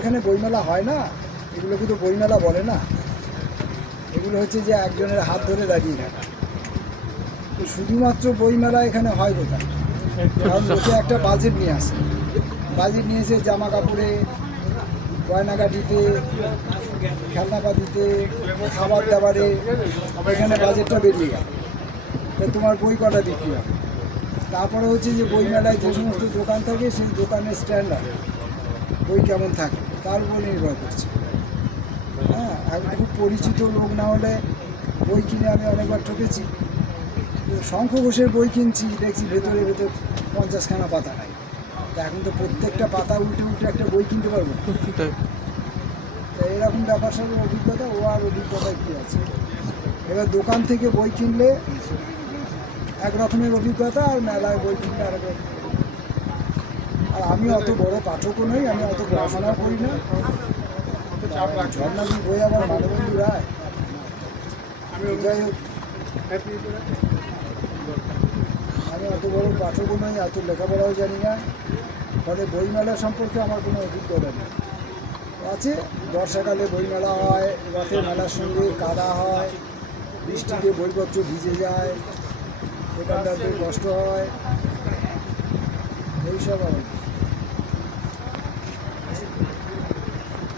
এখানে বইমেলা হয় না, এগুলোকে তো বইমেলা বলে না। এগুলো হচ্ছে যে একজনের হাত ধরে দাঁড়িয়ে থাকা। তো শুধুমাত্র বইমেলা এখানে হয় কোথায়? কারণ লোকে একটা বাজেট নিয়ে আসে, বাজেট নিয়ে এসে জামা কাপড়ে, গয়নাগাটিতে, খেলনাপাতিতে, খাবার দাবারে এখানে বাজেটটা বেরিয়ে গেল। তা তোমার বই কটা বিক্রি হবে? তারপরে হচ্ছে যে বইমেলায় যে সমস্ত দোকান থাকে সেই দোকানের স্ট্যান্ডার্ড বই কেমন থাকে তার উপর নির্ভর করছে। হ্যাঁ, এখন খুব পরিচিত লোক না হলে বই কিনে আমি অনেকবার ঠকেছি। শঙ্খ ঘোষের বই কিনছি, দেখছি ভেতরে 50খানা পাতা নাই। তা এখন তো প্রত্যেকটা পাতা উল্টে উল্টে একটা বই কিনতে পারবো না। তা এরকম ব্যাপার সব অভিজ্ঞতা, ও আর অভিজ্ঞতা কী আছে। এবার দোকান থেকে বই কিনলে এক রকমের অভিজ্ঞতা, আর মেলায় বই কিনলে আরেক রকম। আর আমি অত বড় পাঠকও নই, আমি অত পড়াশোনাও করি না। ঝর্ণাদি বই আমার মানবেন্দু রায়। যাই হোক, আমি অত বড় পাঠকও নই, অত লেখাপড়াও জানি না, ফলে বইমেলা সম্পর্কে আমার কোনো অভিজ্ঞতা নেই। আছে, বর্ষাকালে বইমেলা হয়, রথের মেলার সঙ্গে কাদা হয়, বৃষ্টিতে বইপত্র ভিজে যায়, দোকানদারদের কষ্ট হয়, এইসব আর কি।